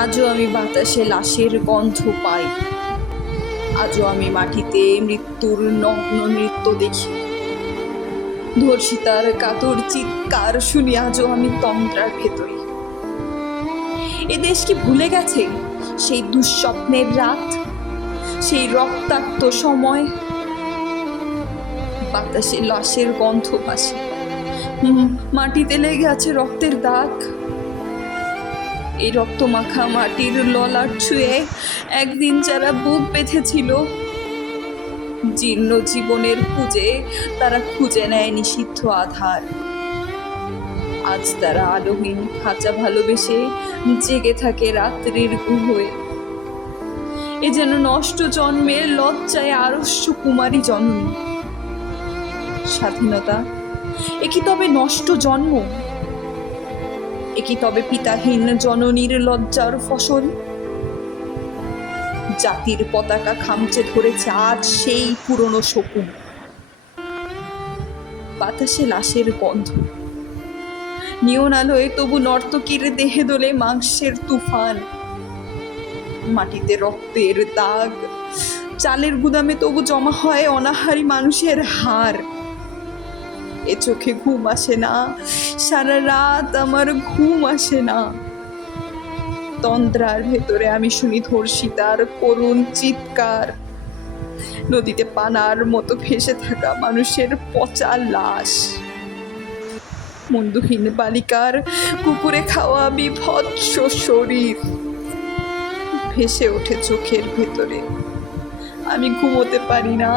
আজও আমি বাতাসে লাশের গন্ধ পাই, আজও আমি মাটিতে মৃত্যুর নগ্ন নৃত্য দেখি, ধর্ষিতার কাতর চিৎকার শুনি আজও আমি তন্দ্রার ভেতরে। এ দেশ কি ভুলে গেছে সেই দুঃস্বপ্নের রাত, সেই রক্তাক্ত সময়? বাতাসে লাশের গন্ধ ভাসে, মাটিতে লেগে আছে রক্তের দাগ। এই রক্তমাখা মাটির ললাট ছুঁয়ে একদিন যারা বুক বেঁধেছিল, জীর্ণ জীবনের খুঁজে তারা খুঁজে নেয় নিষিদ্ধ আধার। আজ তারা আলোহীন খাঁচা ভালোবেসে জেগে থাকে রাত্রির গুহয়ে। এ যেন নষ্ট জন্মের লজ্জায় আরস্য কুমারী জননী। স্বাধীনতা এ কি তবে নষ্ট জন্ম? এ কি তবে পিতাহীন জননীর লজ্জার ফসল? জাতির পতাকা খামচে ধরেছে আজ সেই পুরনো শকুন। বাতাসে লাশের গন্ধ, নিয়ন আলোয় তবু নর্তকীর দেহে দোলে মাংসের তুফান। মাটিতে রক্তের দাগ, চালের গুদামে তবু জমা হয় অনাহারী মানুষের হাড়। এ চোখে ঘুম আসে না, সারা রাত আমার ঘুম আসে না। তন্দ্রার ভেতরে আমি শুনি ধর্ষিতার করুণ চিৎকার, নদীতে পানার মতো ভেসে থাকা মানুষের পচা লাশ, মন্দহীন বালিকার কুকুরে খাওয়া বিভৎস শরীর ভেসে ওঠে চোখের ভেতরে। আমি ঘুমোতে পারি না,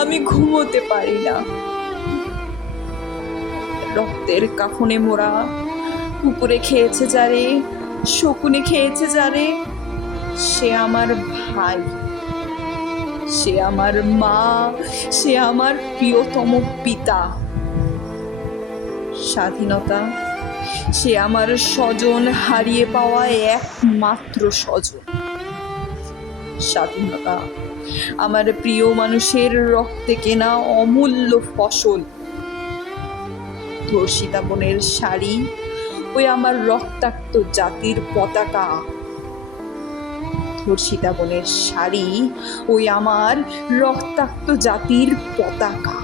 আমি ঘুমোতে পারি না। রক্তের কাফনে মোড়া কুকুরে খেয়েছে যারে, শকুনে খেয়েছে যারে, সে আমার ভাই, সে আমার মা, সে আমার প্রিয়তম পিতা। স্বাধীনতা সে আমার স্বজন হারিয়ে পাওয়া একমাত্র স্বজন। স্বাধীনতা আমার প্রিয় মানুষের রক্তে কেনা অমূল্য ফসল। ধর্ষিতা বোনের শাড়ি ওই আমার রক্তাক্ত জাতির পতাকা। ধর্ষিতা বোনের শাড়ি ওই আমার রক্তাক্ত জাতির পতাকা।